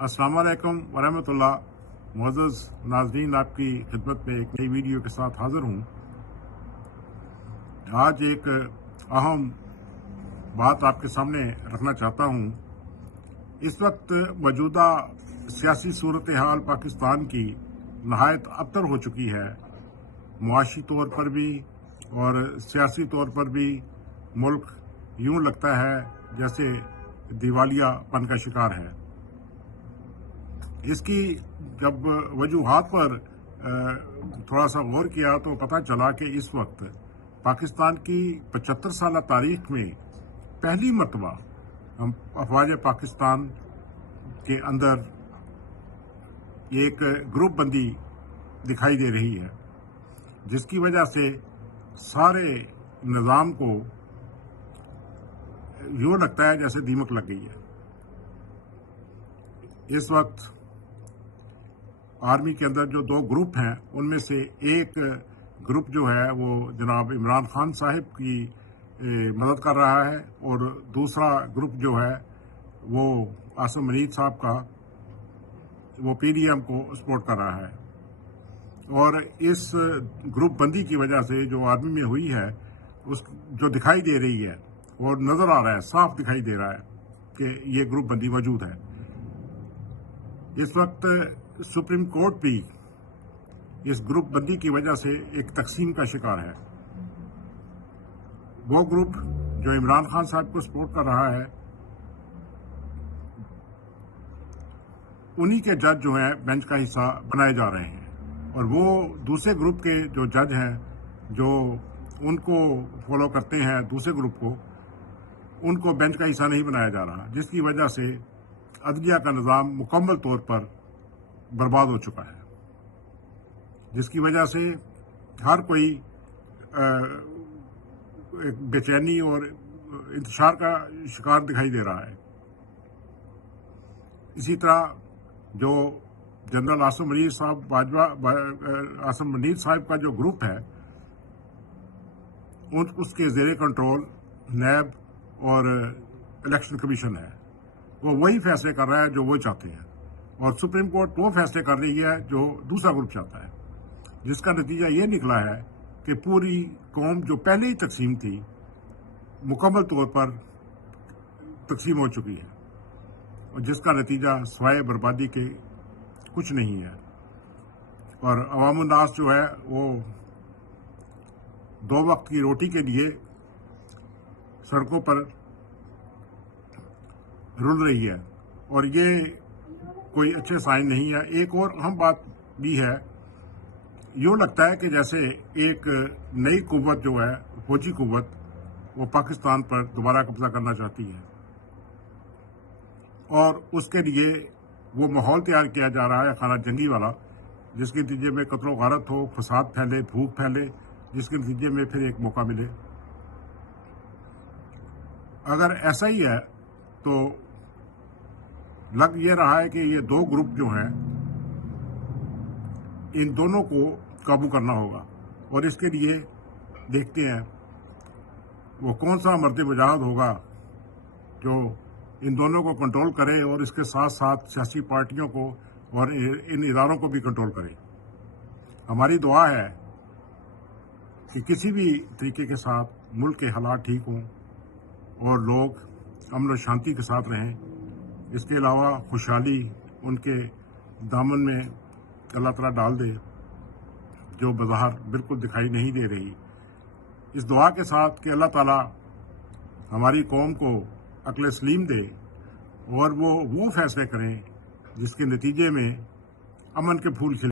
अस्सलाम वालेकुम वरहमतुल्लाह। मुअज़्ज़ज़ नाज़रीन, आपकी खिदमत में एक नई वीडियो के साथ हाज़िर हूँ। आज एक अहम बात आपके सामने रखना चाहता हूँ। इस वक्त मौजूदा सियासी सूरत हाल पाकिस्तान की नहायत अबतर हो चुकी है। मुआशी तौर पर भी और सियासी तौर पर भी मुल्क यूँ लगता है जैसे दिवालियापन का शिकार है। इसकी जब वजूहात पर थोड़ा सा गौर किया तो पता चला कि इस वक्त पाकिस्तान की 75 साल तारीख में पहली मरतबा हम अफवाज पाकिस्तान के अंदर एक ग्रुप बंदी दिखाई दे रही है, जिसकी वजह से सारे निज़ाम को यूँ लगता है जैसे दीमक लग गई है। इस वक्त आर्मी के अंदर जो दो ग्रुप हैं, उनमें से एक ग्रुप जो है वो जनाब इमरान खान साहिब की मदद कर रहा है और दूसरा ग्रुप जो है वो आसिम मुनीर साहब का, वो पीडीएम को सपोर्ट कर रहा है। और इस ग्रुप बंदी की वजह से जो आर्मी में हुई है, उस जो दिखाई दे रही है और नज़र आ रहा है, साफ दिखाई दे रहा है कि ये ग्रुप बंदी मौजूद है। इस वक्त सुप्रीम कोर्ट भी इस ग्रुप बंदी की वजह से एक तकसीम का शिकार है। वो ग्रुप जो इमरान खान साहब को सपोर्ट कर रहा है, उन्हीं के जज जो है बेंच का हिस्सा बनाए जा रहे हैं, और वो दूसरे ग्रुप के जो जज हैं जो उनको फॉलो करते हैं, दूसरे ग्रुप को, उनको बेंच का हिस्सा नहीं बनाया जा रहा, जिसकी वजह से अदलिया का निज़ाम मुकम्मल तौर पर बर्बाद हो चुका है, जिसकी वजह से हर कोई एक बेचैनी और इंतशार का शिकार दिखाई दे रहा है। इसी तरह जो जनरल आसिम मुनीर साहब का जो ग्रुप है, उसके ज़ेरे कंट्रोल नैब और इलेक्शन कमीशन है। वो वही फैसले कर रहा है जो वो चाहते हैं, और सुप्रीम कोर्ट वो फैसले कर रही है जो दूसरा ग्रुप चाहता है, जिसका नतीजा ये निकला है कि पूरी कौम जो पहले ही तकसीम थी, मुकम्मल तौर पर तकसीम हो चुकी है, और जिसका नतीजा स्वाय बर्बादी के कुछ नहीं है। और अवामुन नास जो है वो दो वक्त की रोटी के लिए सड़कों पर रुल रही है, और ये कोई अच्छे साइन नहीं है। एक और अहम बात भी है, यूँ लगता है कि जैसे एक नई कुव्वत जो है, फौजी कुव्वत, वो पाकिस्तान पर दोबारा कब्जा करना चाहती है, और उसके लिए वो माहौल तैयार किया जा रहा है खाना जंगी वाला, जिसके नतीजे में कत्ल गारत हो, फसाद फैले, भूख फैले, जिसके नतीजे में फिर एक मौका मिले। अगर ऐसा ही है तो लग ये रहा है कि ये दो ग्रुप जो हैं, इन दोनों को काबू करना होगा, और इसके लिए देखते हैं वो कौन सा मर्द मुजाहिद होगा जो इन दोनों को कंट्रोल करे, और इसके साथ साथ सियासी पार्टियों को और इन इदारों को भी कंट्रोल करे। हमारी दुआ है कि किसी भी तरीके के साथ मुल्क के हालात ठीक हों और लोग अमन और शांति के साथ रहें। इसके अलावा खुशहाली उनके दामन में अल्लाह ताला डाल दे, जो बज़ाहिर बिल्कुल दिखाई नहीं दे रही। इस दुआ के साथ कि अल्लाह ताला हमारी कौम को अक्ल सलीम दे, और वो फैसले करें जिसके नतीजे में अमन के फूल खिले।